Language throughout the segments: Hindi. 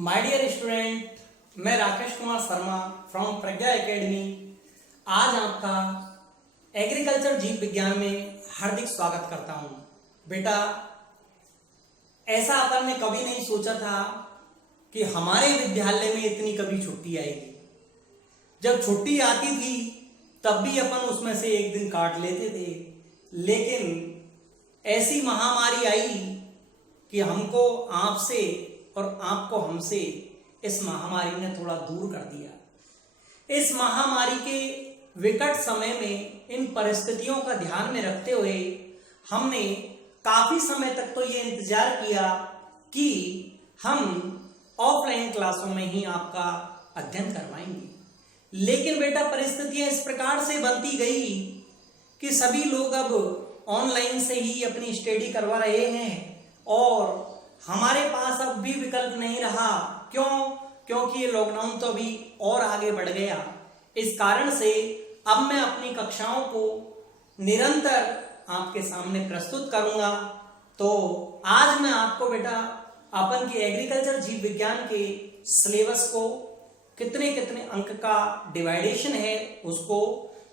माय डियर स्टूडेंट, मैं Rakesh Kumar Sharma from Pragya academy आज आपका एग्रीकल्चर जीव विज्ञान में हार्दिक स्वागत करता हूं। बेटा, ऐसा अपन ने कभी नहीं सोचा था कि हमारे विद्यालय में इतनी कभी छुट्टी आएगी। जब छुट्टी आती थी तब भी अपन उसमें से एक दिन काट लेते थे, लेकिन ऐसी महामारी आई कि हमको आपसे और आपको हमसे इस महामारी ने थोड़ा दूर कर दिया। इस महामारी के विकट समय में इन परिस्थितियों का ध्यान में रखते हुए हमने काफी समय तक तो ये इंतजार किया कि हम ऑफलाइन क्लासों में ही आपका अध्ययन करवाएंगे, लेकिन बेटा परिस्थितियां इस प्रकार से बनती गई कि सभी लोग अब ऑनलाइन से ही अपनी स्टडी करवा रहे हैं और हमारे पास अब भी विकल्प नहीं रहा। क्योंकि ये लॉकडाउन तो अभी और आगे बढ़ गया। इस कारण से अब मैं अपनी कक्षाओं को निरंतर आपके सामने प्रस्तुत करूंगा। तो आज मैं आपको बेटा अपन के एग्रीकल्चर जीव विज्ञान के सिलेबस को कितने कितने अंक का डिवाइडेशन है उसको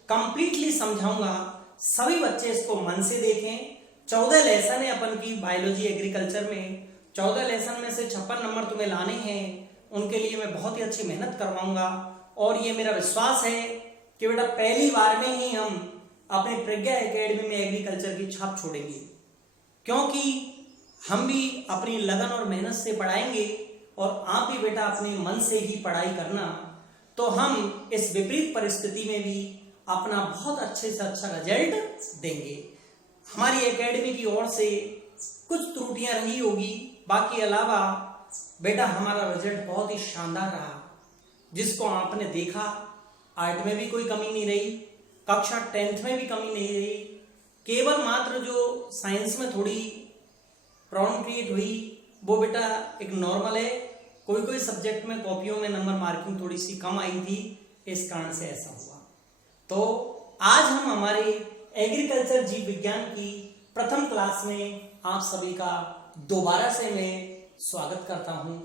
कंप्लीटली समझाऊंगा। सभी बच्चे इसको मन से देखें। 14 लेसन है अपन की बायोलॉजी एग्रीकल्चर में। 14 लेसन में से 56 नंबर तुम्हें लाने हैं, उनके लिए मैं बहुत ही अच्छी मेहनत करवाऊंगा और ये मेरा विश्वास है कि बेटा पहली बार में ही हम अपने प्रज्ञा एकेडमी में एग्रीकल्चर की छाप छोड़ेंगे, क्योंकि हम भी अपनी लगन और मेहनत से पढ़ाएंगे और आप भी बेटा अपने मन से ही पढ़ाई करना। तो हम इस विपरीत परिस्थिति में भी अपना बहुत अच्छे से अच्छा रिजल्ट देंगे। हमारी एकेडमी की ओर से कुछ त्रुटियां रही होगी, बाकी अलावा बेटा हमारा रिजल्ट बहुत ही शानदार रहा, जिसको आपने देखा। आर्ट में भी कोई कमी नहीं रही, कक्षा 10th में भी कमी नहीं रही। केवल मात्र जो साइंस में थोड़ी प्रॉब्लम क्रिएट हुई वो बेटा एक नॉर्मल है। कोई कोई सब्जेक्ट में कॉपियों में नंबर मार्किंग थोड़ी सी कम आई थी, इस कारण से ऐसा हुआ। तो आज हम हमारे एग्रीकल्चर जीव विज्ञान की प्रथम क्लास में आप सभी का दोबारा से मैं स्वागत करता हूं।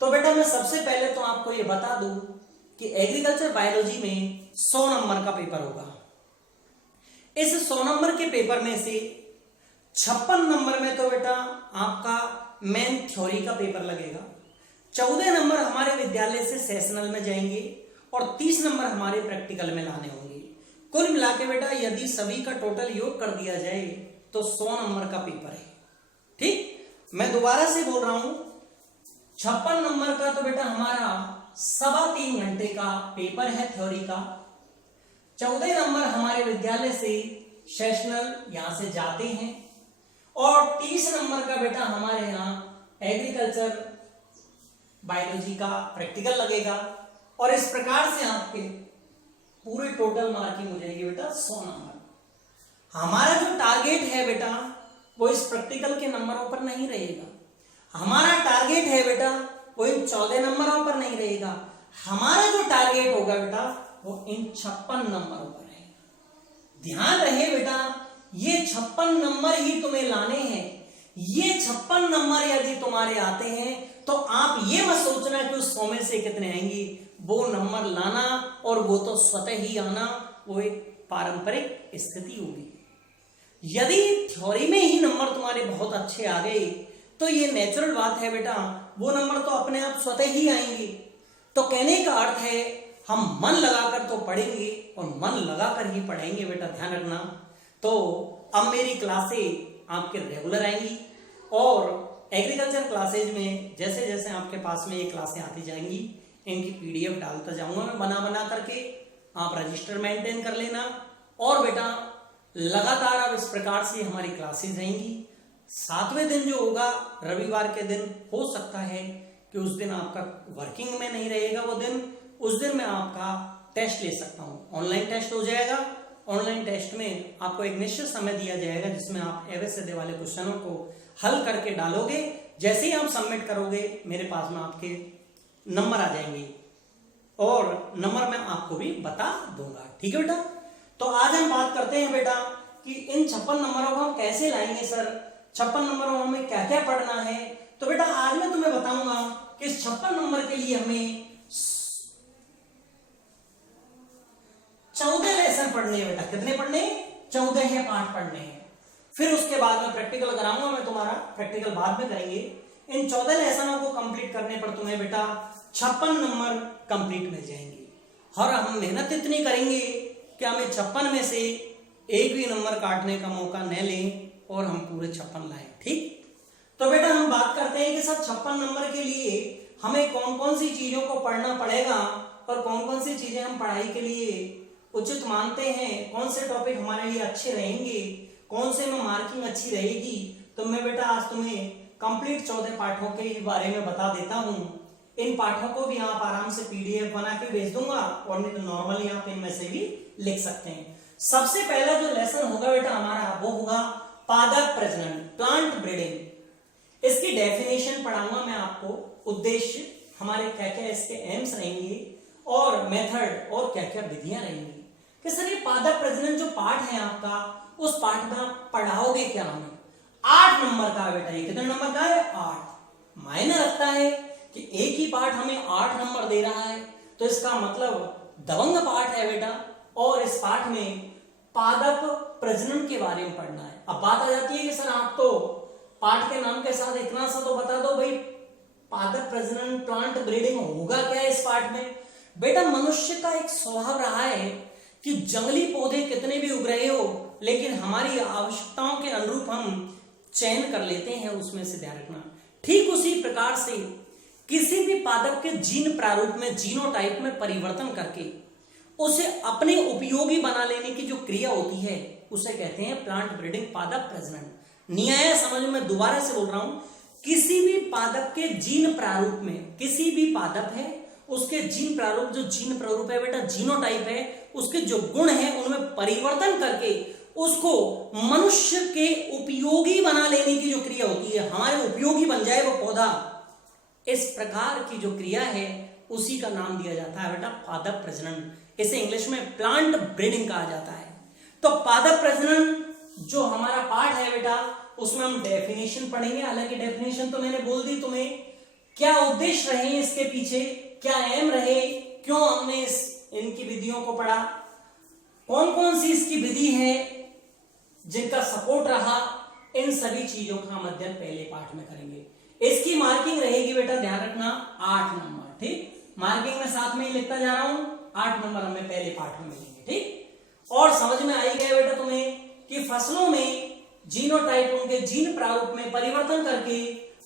तो बेटा मैं सबसे पहले तो आपको ये बता दूं कि एग्रीकल्चर बायोलॉजी में 100 नंबर का पेपर होगा। इस 100 नंबर के पेपर में से 56 नंबर में तो बेटा आपका मेन थ्योरी का पेपर लगेगा। 14 नंबर हमारे विद्यालय से सेशनल में जाएंगे और 30 नंबर हमारे प्रैक्टिकल में लाने होंगे। कुल मिला के बेटा यदि सभी का टोटल योग कर दिया जाए तो 100 नंबर का पेपर है। ठीक, मैं दोबारा से बोल रहा हूं, 56 नंबर का तो बेटा हमारा 3.25 घंटे का पेपर है थ्योरी का। 14 नंबर हमारे विद्यालय से सेशनल यहां से जाते हैं और 30 नंबर का बेटा हमारे यहाँ एग्रीकल्चर बायोलॉजी का प्रैक्टिकल लगेगा और इस प्रकार से आपके पूरे टोटल मार्किंग हो जाएगी बेटा 100 नंबर। हमारा जो टारगेट है बेटा वो इस प्रैक्टिकल के नंबरों पर नहीं रहेगा। हमारा टारगेट है बेटा वो इन 14 नंबरों पर नहीं रहेगा। हमारा जो टारगेट होगा बेटा वो इन 56 नंबरों पर रहेगा। ध्यान रहे बेटा, ये 56 नंबर ही तुम्हें लाने हैं। ये 56 नंबर यदि तुम्हारे आते हैं तो आप ये मत सोचना कि उस 100 में से कितने आएंगे। वो नंबर लाना और वो तो स्वतः ही आना, वो एक पारंपरिक स्थिति होगी। यदि थ्योरी में ही नंबर तुम्हारे बहुत अच्छे आ गए तो ये नेचुरल बात है बेटा, वो नंबर तो अपने आप स्वतः ही आएंगे। तो कहने का अर्थ है हम मन लगाकर तो पढ़ेंगे और मन लगाकर ही पढ़ेंगे बेटा, ध्यान रखना। तो अब मेरी क्लासें आपके रेगुलर आएंगी और एग्रीकल्चर क्लासेज में जैसे जैसे आपके पास में ये क्लासें आती जाएंगी इनकी PDF डालता जाऊंगा मैं बना करके। आप रजिस्टर मेंटेन कर लेना और बेटा लगातार अब इस प्रकार से हमारी क्लासेस रहेंगी। 7वें दिन जो होगा रविवार के दिन, हो सकता है कि उस दिन आपका वर्किंग में नहीं रहेगा वो दिन, उस दिन मैं आपका टेस्ट ले सकता हूँ। ऑनलाइन टेस्ट हो जाएगा। ऑनलाइन टेस्ट में आपको एक निश्चित समय दिया जाएगा जिसमें आप एवरेज वाले क्वेश्चनों को हल करके डालोगे। जैसे ही आप सबमिट करोगे मेरे पास में आपके नंबर आ जाएंगे और नंबर मैं आपको भी बता दूंगा। ठीक है बेटा, तो आज हम बात करते हैं बेटा कि इन 56 नंबरों को हम कैसे लाएंगे। सर 56 नंबरों में क्या क्या पढ़ना है। तो बेटा आज मैं तुम्हें बताऊंगा कि 56 नंबर के लिए हमें 14 लेसन पढ़ने हैं बेटा। कितने पढ़ने हैं? 14 पाठ पढ़ने हैं। फिर उसके बाद में प्रैक्टिकल कराऊंगा मैं तुम्हारा, प्रैक्टिकल बाद में करेंगे। इन 14 लेसनों को कंप्लीट करने पर तुम्हें बेटा 56 नंबर कंप्लीट मिल जाएंगे। और हम मेहनत इतनी करेंगे कि हमें 56 में से एक भी नंबर काटने का मौका न लें और हम पूरे 56 लाएं। ठीक, तो बेटा हम बात करते हैं कि सर 56 नंबर के लिए हमें कौन कौन सी चीजों को पढ़ना पड़ेगा और कौन कौन सी चीजें हम पढ़ाई के लिए उचित मानते हैं, कौन से टॉपिक हमारे लिए अच्छे रहेंगे, कौन से में मार्किंग अच्छी रहेगी। तो मैं बेटा आज तुम्हें कंप्लीट 14 पाठों के बारे में बता देता हूं। इन पाठों को भी आप आराम से पीडीएफ बना के भेज दूंगा और नहीं तो नॉर्मली आप इनमें से भी लिख सकते हैं। सबसे पहला जो लेसन होगा बेटा हमारा वो होगा पादप प्रजनन, प्लांट ब्रीडिंग। इसकी डेफिनेशन पढ़ाऊंगा मैं आपको, उद्देश्य हमारे क्या क्या इसके एम्स रहेंगे और मेथड और क्या क्या विधियां रहेंगी। कि सर ये पादप प्रजनन जो पाठ है आपका, उस पाठ में आप पढ़ाओगे क्या हमें? 8 नंबर का बेटा। ये कितने नंबर का है? 8। मायने रखता है कि एक ही पाठ हमें 8 नंबर दे रहा है, तो इसका मतलब दबंग पाठ है बेटा। और इस पाठ में पादप प्रजनन के बारे में पढ़ना है। अब बात आ जाती है कि सर आप तो पाठ के नाम के साथ इतना सा तो बता दो भाई, पादप प्रजनन प्लांट ब्रीडिंग होगा क्या इस पाठ में? बेटा मनुष्य का एक स्वभाव रहा है कि जंगली पौधे कितने भी उग रहे हो, लेकिन हमारी आवश्यकताओं के अनुरूप हम चयन कर लेते हैं, उसमें से ध्यान रखना। ठीक उसी प्रकार से किसी भी पादप के जीन प्रारूप में, जीनोटाइप में परिवर्तन करके उसे अपने उपयोगी बना लेने की जो क्रिया होती है उसे कहते हैं प्लांट ब्रीडिंग, पादप प्रजनन। न्याय समझ में, दोबारा से बोल रहा हूं, किसी भी पादप के जीन प्रारूप में, किसी भी पादप है उसके जीन प्रारूप, जो जीन प्रारूप है बेटा जीनोटाइप है, उसके जो गुण है उनमें परिवर्तन करके उसको मनुष्य के उपयोगी बना लेने की जो क्रिया होती है, हमारे उपयोगी बन जाए वो पौधा, इस प्रकार की जो क्रिया है उसी का नाम दिया जाता है बेटा पादप प्रजनन। इसे इंग्लिश में प्लांट ब्रीडिंग कहा जाता है। तो पादप प्रजनन जो हमारा पाठ है बेटा, उसमें हम डेफिनेशन पढ़ेंगे। हालांकि डेफिनेशन तो मैंने बोल दी तुम्हें, क्या उद्देश्य रहे इसके पीछे, क्या एम रहे, क्यों हमने इनकी विधियों को पढ़ा, कौन कौन सी इसकी विधि है जिनका सपोर्ट रहा, इन सभी चीजों का हम अध्ययन पहले पाठ में करेंगे। इसकी मार्किंग रहेगी बेटा, ध्यान रखना 8 नंबर। ठीक, मार्किंग में साथ में ही लिखता जा रहा हूं, 8 नंबर हमें पहले पाठ में मिलेंगे। ठीक, और समझ में आई गया बेटा तुम्हें कि फसलों में जीनोटाइप, उनके जीन प्रारूप में परिवर्तन करके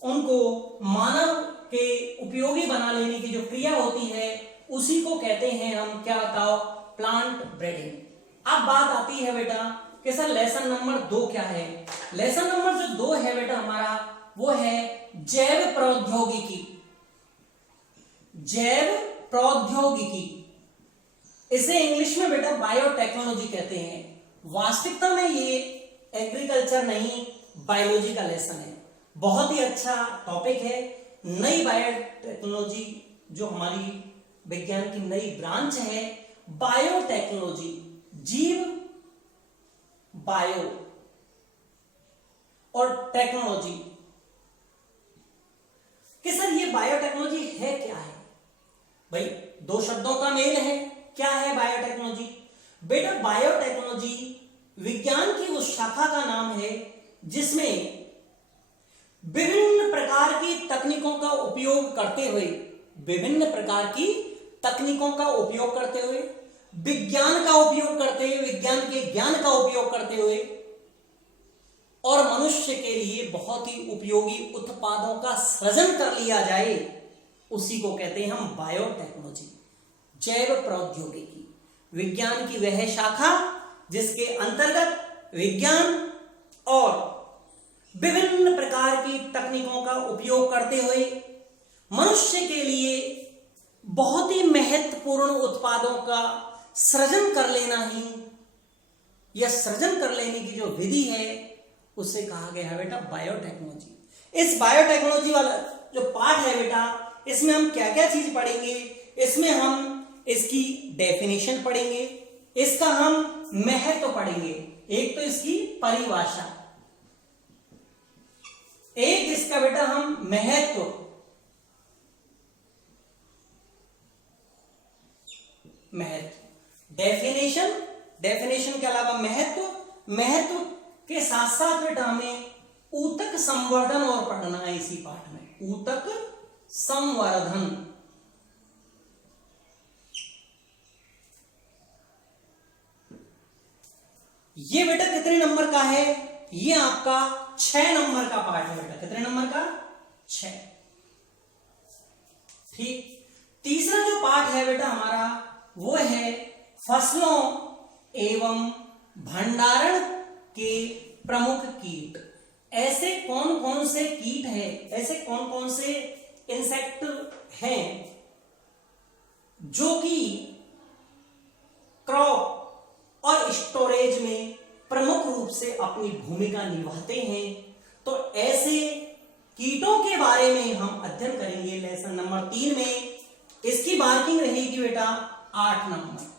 उनको मानव के उपयोगी बना लेने की जो क्रिया होती है उसी को कहते हैं हम क्या बताओ, प्लांट ब्रीडिंग। अब बात आती है बेटा कि सर लेसन नंबर 2 क्या है? लेसन नंबर जो 2 है बेटा हमारा, वो है जैव प्रौद्योगिकी। जैव प्रौद्योगिकी, इसे इंग्लिश में बेटा बायोटेक्नोलॉजी कहते हैं। वास्तविकता में ये एग्रीकल्चर नहीं, बायोलॉजी का लेसन है। बहुत ही अच्छा टॉपिक है। नई बायोटेक्नोलॉजी जो हमारी विज्ञान की नई ब्रांच है, बायोटेक्नोलॉजी, जीव, बायो और टेक्नोलॉजी। कि सर ये बायोटेक्नोलॉजी है क्या है? भाई 2 शब्दों का मेल है। क्या है बायोटेक्नोलॉजी? बेटा बायोटेक्नोलॉजी विज्ञान की उस शाखा का नाम है जिसमें विभिन्न प्रकार की तकनीकों का उपयोग करते हुए, विभिन्न प्रकार की तकनीकों का उपयोग करते हुए, विज्ञान का उपयोग करते हुए, विज्ञान के ज्ञान का उपयोग करते हुए और मनुष्य के लिए बहुत ही उपयोगी उत्पादों का सृजन कर लिया जाए, उसी को कहते हैं हम बायोटेक्नोलॉजी, जैव प्रौद्योगिकी। विज्ञान की वह शाखा जिसके अंतर्गत विज्ञान और विभिन्न प्रकार की तकनीकों का उपयोग करते हुए मनुष्य के लिए बहुत ही महत्वपूर्ण उत्पादों का सृजन कर लेना ही, यह सृजन कर लेने की जो विधि है उसे कहा गया है बेटा बायोटेक्नोलॉजी। इस बायोटेक्नोलॉजी वाला जो पार्ट है बेटा, इसमें हम क्या क्या चीज पढ़ेंगे? इसमें हम इसकी डेफिनेशन पढ़ेंगे, इसका हम महत्व पढ़ेंगे, एक तो इसकी परिभाषा, एक इसका बेटा हम महत्व, महत्व। डेफिनेशन के अलावा महत्व के साथ साथ बेटा हमें ऊतक संवर्धन और पढ़ना है इसी पाठ में। ऊतक संवर्धन, ये बेटा कितने नंबर का है? ये आपका 6 नंबर का पाठ है बेटा। कितने नंबर का? 6। ठीक। तीसरा जो पाठ है बेटा हमारा वो है फसलों एवं भंडारण के प्रमुख कीट। ऐसे कौन कौन से कीट हैं, ऐसे कौन कौन से इंसेक्ट हैं जो कि क्रॉप और स्टोरेज में प्रमुख रूप से अपनी भूमिका निभाते हैं। तो ऐसे कीटों के बारे में हम अध्ययन करेंगे लेसन नंबर 3 में। इसकी मार्किंग रहेगी बेटा 8 नंबर।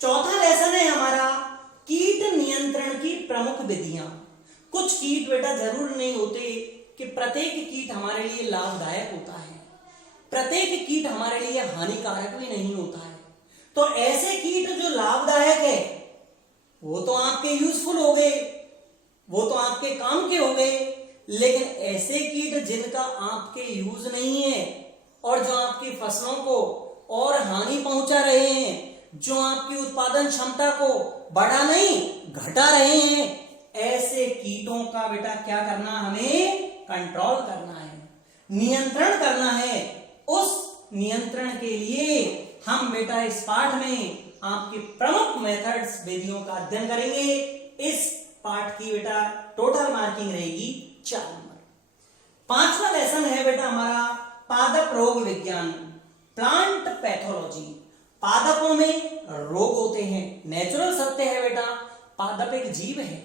चौथा लेसन है हमारा कीट नियंत्रण की प्रमुख विधियां। कुछ कीट बेटा जरूर नहीं होते कि प्रत्येक कीट हमारे लिए लाभदायक होता है, प्रत्येक कीट हमारे लिए हानिकारक भी नहीं होता है। तो ऐसे कीट जो लाभदायक है वो तो आपके यूजफुल हो गए, वो तो आपके काम के हो गए, लेकिन ऐसे कीट जिनका आपके यूज नहीं है और जो आपकी फसलों को और हानि पहुंचा रहे हैं, जो आपकी उत्पादन क्षमता को बढ़ा नहीं घटा रहे हैं, ऐसे कीटों का बेटा क्या करना, हमें कंट्रोल करना है, नियंत्रण करना है। उस नियंत्रण के लिए हम बेटा इस पाठ में आपके प्रमुख मेथड्स विधियों का अध्ययन करेंगे। इस पाठ की बेटा टोटल मार्किंग रहेगी 4 नंबर। 5वां लेसन है बेटा हमारा पादप रोग विज्ञान, प्लांट पैथोलॉजी। पादपों में रोग होते हैं, नेचुरल सत्य है बेटा, पादप एक जीव है।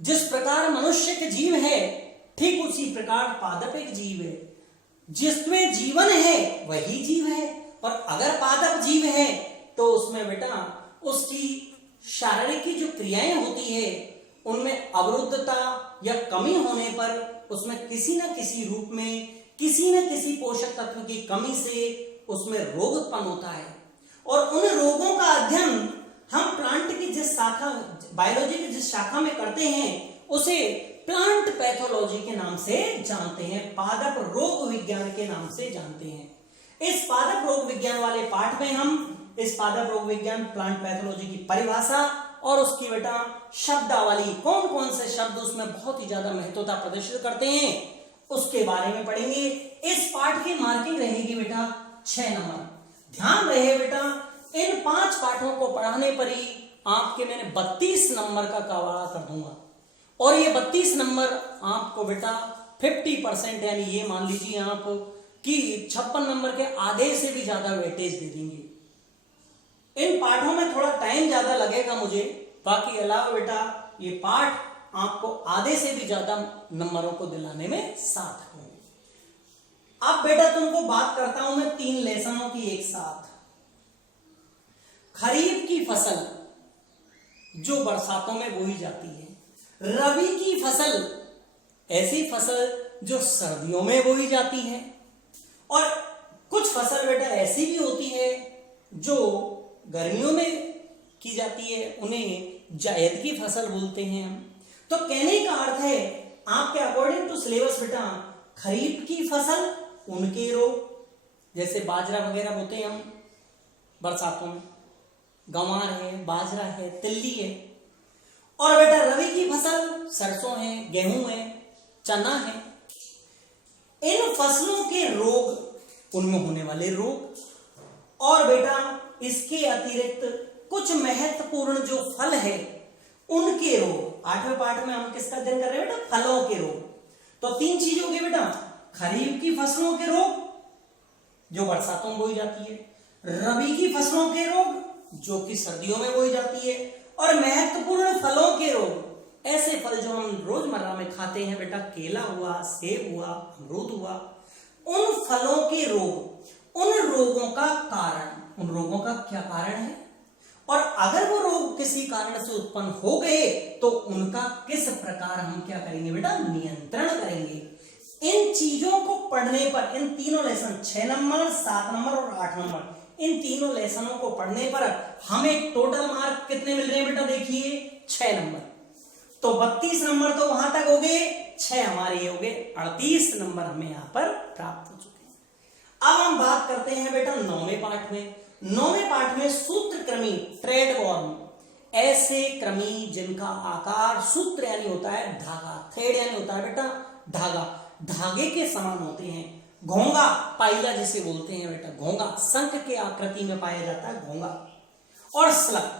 जिस प्रकार मनुष्य के जीव है ठीक उसी प्रकार पादप एक जीव है। जिसमें जीवन है वही जीव है, और अगर पादप जीव है तो उसमें बेटा उसकी शारीरिक की जो क्रियाएं होती है उनमें अवरुद्धता या कमी होने पर उसमें किसी न किसी रूप में किसी न किसी पोषक तत्व की कमी से उसमें रोग उत्पन्न होता है। और उन रोगों का अध्ययन हम प्लांट की जिस शाखा, बायोलॉजी की जिस शाखा में करते हैं उसे प्लांट पैथोलॉजी के नाम से जानते हैं, पादप रोग विज्ञान के नाम से जानते हैं। इस पादप रोग विज्ञान वाले पाठ में हम इस पादप रोग विज्ञान प्लांट पैथोलॉजी की परिभाषा और उसकी बेटा शब्दावली, कौन कौन से शब्द उसमें बहुत ही ज्यादा महत्वता प्रदर्शित करते हैं, उसके बारे में पढ़ेंगे। इस पाठ की मार्किंग रहेगी बेटा 6 नंबर। ध्यान रहे बेटा इन 5 पाठों को पढ़ाने पर ही आपके मैंने 32 नंबर का कवाड़ा कर दूंगा, और ये 32 नंबर आपको बेटा 50% यानी ये मान लीजिए आप कि 56 नंबर के आधे से भी ज्यादा वेटेज दे देंगे। इन पाठों में थोड़ा टाइम ज्यादा लगेगा मुझे, बाकी अलावा बेटा ये पाठ आपको आधे से भी ज्यादा नंबरों को दिलाने में सार्थक होंगे। अब बेटा तुमको बात करता हूं मैं 3 लेसनों की एक साथ। खरीफ की फसल जो बरसातों में बोई जाती है, रबी की फसल ऐसी फसल जो सर्दियों में बोई जाती है, और कुछ फसल बेटा ऐसी भी होती है जो गर्मियों में की जाती है, उन्हें जायद की फसल बोलते हैं हम। तो कहने का अर्थ है आपके अकॉर्डिंग टू सिलेबस बेटा खरीफ की फसल उनके रोग जैसे बाजरा वगैरह बोते हैं हम बरसातों में, गंवार है, बाजरा है, तिल्ली है। और बेटा रबी की फसल सरसों है, गेहूं है, चना है। इन फसलों के रोग, उनमें होने वाले रोग, और बेटा इसके अतिरिक्त कुछ महत्वपूर्ण जो फल है उनके रोग। 8वें पाठ में हम किसका अध्ययन कर रहे हैं बेटा? फलों के रोग। तो 3 चीज होगी बेटा, खरीफ की फसलों के रोग जो बरसातों में बोई जाती है, रबी की फसलों के रोग जो कि सर्दियों में बोई जाती है, और महत्वपूर्ण फलों के रोग ऐसे फल जो हम रोजमर्रा में खाते हैं बेटा, केला हुआ, सेब हुआ, अमरूद हुआ, उन फलों के रोग, उन रोगों का कारण, उन रोगों का क्या कारण है, और अगर वो रोग किसी कारण से उत्पन्न हो गए तो उनका किस प्रकार हम क्या करेंगे बेटा? नियंत्रण करेंगे। इन चीजों को पढ़ने पर, इन तीनों लेसन 6 नंबर 7 नंबर और 8 नंबर, इन तीनों लेसनों को पढ़ने पर हमें टोटल मार्क कितने मिल रहे हैं बेटा? देखिए 6 नंबर। तो 32 नंबर तो वहां तक हो गए, 6 हमारे ये हो गए, 38 नंबर हमें यहां पर प्राप्त हो चुके हैं। अब हम बात करते हैं बेटा 9वें पाठ में। 9वें पाठ में सूत्रक्रमी ट्रेड वॉर्म, ऐसे क्रमी जिनका आकार सूत्र यानी होता है धागा, थ्रेड यानी होता है बेटा धागा, धागे के समान होते हैं। घोंगा पाइला जिसे बोलते हैं बेटा, घोंगा शंख के आकृति में पाया जाता है घोंगा। और स्लग,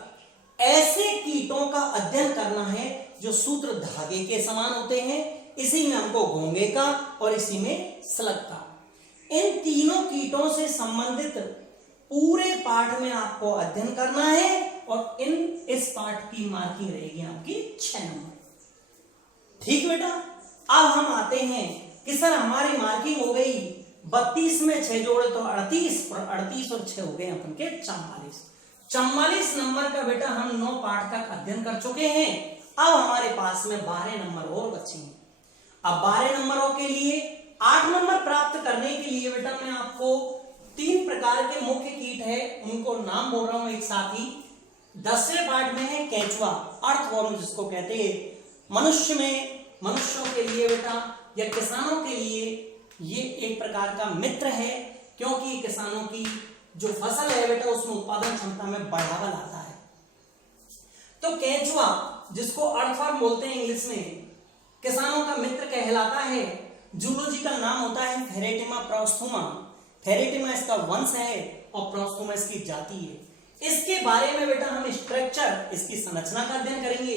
ऐसे कीटों का अध्ययन करना है जो सूत्र धागे के समान होते हैं, इसी में हमको घोंगे का और इसी में स्लग का। इन तीनों कीटों से संबंधित पूरे पाठ में आपको अध्ययन करना है और इस पाठ की मार्किंग रहेगी आपकी 6 नंबर। ठीक बेटा। अब हम आते हैं कि सर हमारी मार्किंग हो गई 32 में 6 जोड़े तो 38, और 38 और 6 हो गए अपन के 44। 44 नंबर का बेटा हम 9 पाठ तक अध्ययन कर चुके हैं। अब हमारे पास में 12 नंबर और बचे हैं। अब 12 नंबरों के लिए 8 नंबर प्राप्त करने के लिए बेटा मैं आपको 3 प्रकार के मुख्य कीट है, उनको नाम बोल रहा हूं एक साथ ही। 10वें पाठ में है केंचुआ, अर्थवर्म जिसको कहते हैं। मनुष्यों के लिए बेटा या किसानों के लिए ये एक प्रकार का मित्र है, क्योंकि किसानों की जो फसल है बेटा उसमें उत्पादन क्षमता में बढ़ावा लाता है। तो केंचुआ जिसको अर्थवर्म बोलते हैं इंग्लिश में, किसानों का मित्र कहलाता है। जूलॉजिकल नाम होता है फेरेटिमा प्रोस्थुमा। फेरेटिमा इसका वंश है और प्रोस्थुमा इसकी जाति है। इसके बारे में बेटा हम स्ट्रक्चर, इसकी संरचना का अध्ययन करेंगे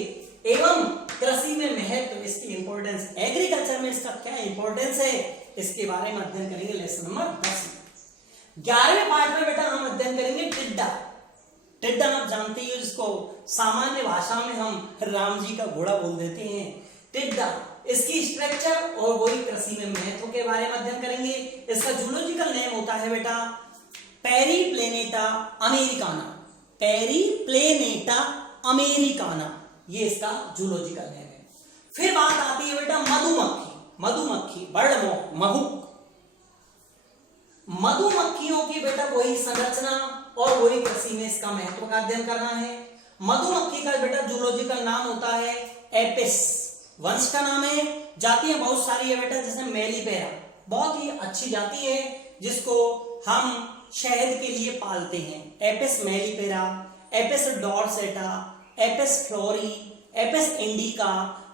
एवं कृषि में महत्व, इसकी इंपॉर्टेंस, एग्रीकल्चर में इसका क्या इंपॉर्टेंस है, इसके बारे में अध्ययन करेंगे लेसन नंबर 10 में। 11वें पाठ में बेटा हम अध्ययन करेंगे टिड्डा। टिड्डा आप जानते ही हो, जिसको सामान्य भाषा में हम राम जी का घोड़ा बोल देते हैं। टिड्डा, इसकी स्ट्रक्चर और वही कृषि में महत्व के बारे में अध्ययन करेंगे। इसका जूलॉजिकल नेम होता है बेटा पेरिप्लेनेटा अमेरिकाना। पेरिप्लेनेटा अमेरिकाना, ये इसका जूलॉजिकल नेम है। फिर बात आती है बेटा मधुमक्खी, बर्ड महूक। मधुमक्खियों की बेटा वही संरचना और वही कृषि में इसका महत्व का अध्ययन करना है। मधुमक्खी का बेटा जूलॉजिकल नाम होता है एपिस, वंश का नाम है। जातियां बहुत सारी है बेटा, जैसे मेलिपेरा बहुत ही अच्छी जाति है जिसको हम शहद के लिए पालते हैं। Apis mellifera, Apis dorsata, Apis florea, Apis indica,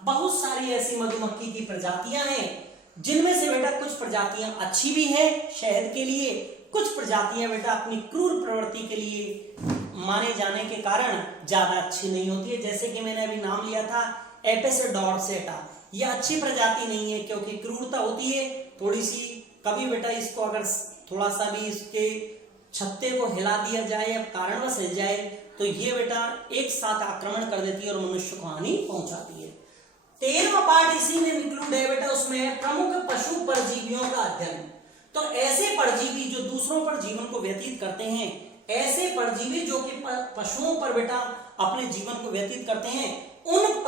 बहुत सारी ऐसी मधुमक्खी की प्रजातियां हैं, जिनमें से बेटा कुछ प्रजातियां अच्छी भी है शहद के लिए, कुछ प्रजातियां बेटा अपनी क्रूर प्रवृत्ति के लिए माने जाने के कारण ज्यादा अच्छी नहीं होती है। जैसे कि मैंने अभी नाम लिया था एपिस डॉर्सेटा, यह अच्छी प्रजाति नहीं है क्योंकि क्रूरता होती है थोड़ी सी। कभी बेटा इसको अगर थोड़ा सा भी इसके छत्ते को हिला दिया जाए या कारणवश हिल जाए तो ये बेटा एक साथ आक्रमण कर देती है और मनुष्य को हानि पहुंचाती है। 13वां पार्ट इसी में इंक्लूड है बेटा, उसमें प्रमुख पशु परजीवियों का अध्ययन। तो ऐसे परजीवी जो दूसरों पर जीवन को व्यतीत करते हैं, ऐसे परजीवी जो कि पशुओं पर बेटा अपने जीवन को व्यतीत करते हैं, उन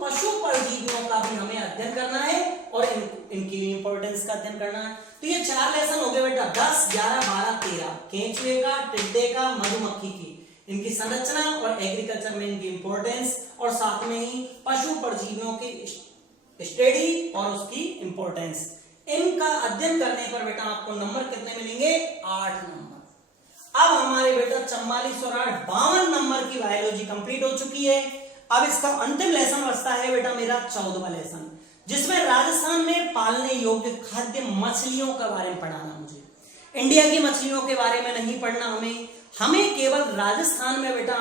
पशु परजीवियों का भी हमें अध्ययन करना है और इनकी इंपॉर्टेंस का अध्ययन करना है। तो ये 4 लेसन हो गए बेटा, 10, 11, 12, 13, केंचुए का, टिड्डे का, मधुमक्खी की, इनकी संरचना और एग्रीकल्चर में इनकी इंपॉर्टेंस, और साथ में ही पशु परजीवियों की स्टडी और उसकी इंपॉर्टेंस। इनका अध्ययन करने पर बेटा आपको नंबर कितने मिलेंगे? 8 नंबर। अब हमारे बेटा 44 और 8 52 नंबर की बायोलॉजी कंप्लीट हो चुकी है। अब इसका अंतिम लेसन बचता है बेटा मेरा 14वां लेसन, जिसमें राजस्थान में पालने योग्य खाद्य मछलियों के बारे में पढ़ाना। मुझे इंडिया की मछलियों के बारे में नहीं पढ़ना, हमें केवल राजस्थान में बेटा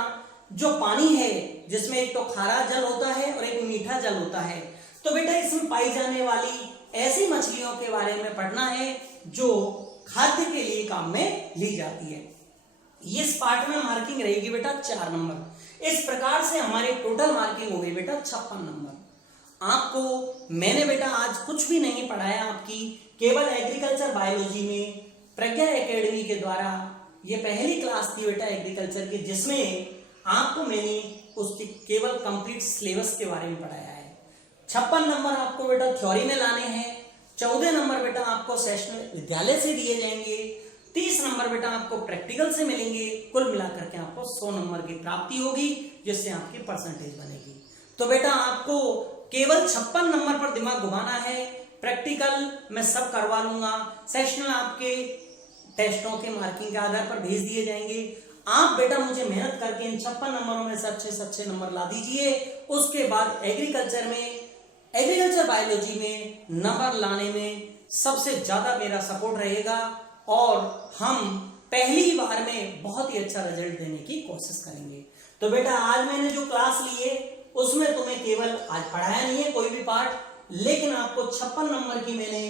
जो पानी है जिसमें एक तो खारा जल होता है और एक मीठा जल होता है, तो बेटा इसमें पाई जाने वाली ऐसी मछलियों के बारे में पढ़ना है जो खाद्य के लिए काम में ली जाती है। इस पार्ट में मार्किंग रहेगी बेटा 4 नंबर। इस प्रकार से हमारी टोटल मार्किंग हो गई बेटा 56 नंबर। आपको मैंने बेटा आज कुछ भी नहीं पढ़ाया, आपकी केवल एग्रीकल्चर बायोलॉजी में प्रज्ञा एकेडमी के द्वारा ये पहली क्लास थी बेटा एग्रीकल्चर की, जिसमें आपको मैंने उसके केवल कंप्लीट सिलेबस के बारे में पढ़ाया है। 56 नंबर आपको बेटा थ्योरी में लाने हैं। 14 नंबर बेटा आपको सेशनल विद्यालय से दिए जाएंगे, 30 नंबर बेटा आपको प्रैक्टिकल से मिलेंगे। कुल मिलाकर के आपको 100 नंबर की प्राप्ति होगी, जिससे आपकी परसेंटेज बनेगी। तो बेटा आपको केवल 56 नंबर पर दिमाग घुमाना है। प्रैक्टिकल मैं सब करवा लूंगा, सेशनल आपके टेस्टों के मार्किंग के आधार पर भेज दिए जाएंगे। आप बेटा मुझे मेहनत करके इन 56 नंबरों में से अच्छे नंबर ला दीजिए। उसके बाद एग्रीकल्चर बायोलॉजी में नंबर लाने में सबसे ज्यादा मेरा सपोर्ट रहेगा और हम पहली बार में बहुत ही अच्छा रिजल्ट देने की कोशिश करेंगे। तो बेटा आज मैंने जो क्लास ली है उसमें तुम्हें केवल आज पढ़ाया नहीं है कोई भी पार्ट, लेकिन आपको 56 नंबर की मैंने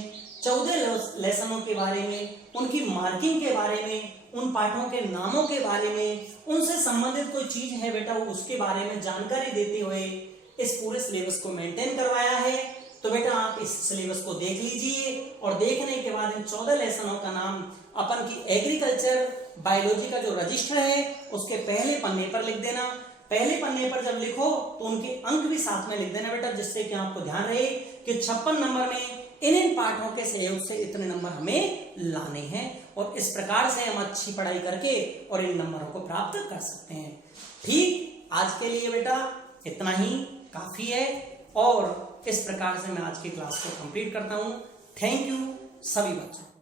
14 लेसनों के बारे में, उनकी मार्किंग के बारे में, उन पाठों के नामों के बारे में, उनसे संबंधित कोई चीज है बेटा उसके बारे में जानकारी देते हुए इस पूरे सिलेबस को मेंटेन करवाया है। तो बेटा आप इस सिलेबस को देख लीजिए और देखने के बाद इन 14 लेसनों का नाम अपन की एग्रीकल्चर बायोलॉजी का जो रजिस्टर है उसके पहले पन्ने पर लिख देना। पहले पन्ने पर जब लिखो तो उनके अंक भी साथ में लिख देना बेटा, जिससे कि आपको ध्यान रहे कि 56 नंबर में इन पाठों के सहयोग से इतने नंबर हमें लाने हैं और इस प्रकार से हम अच्छी पढ़ाई करके और इन नंबरों को प्राप्त कर सकते हैं। ठीक, आज के लिए बेटा इतना ही काफी है और इस प्रकार से मैं आज की क्लास को कंप्लीट करता हूं। थैंक यू सभी बच्चों।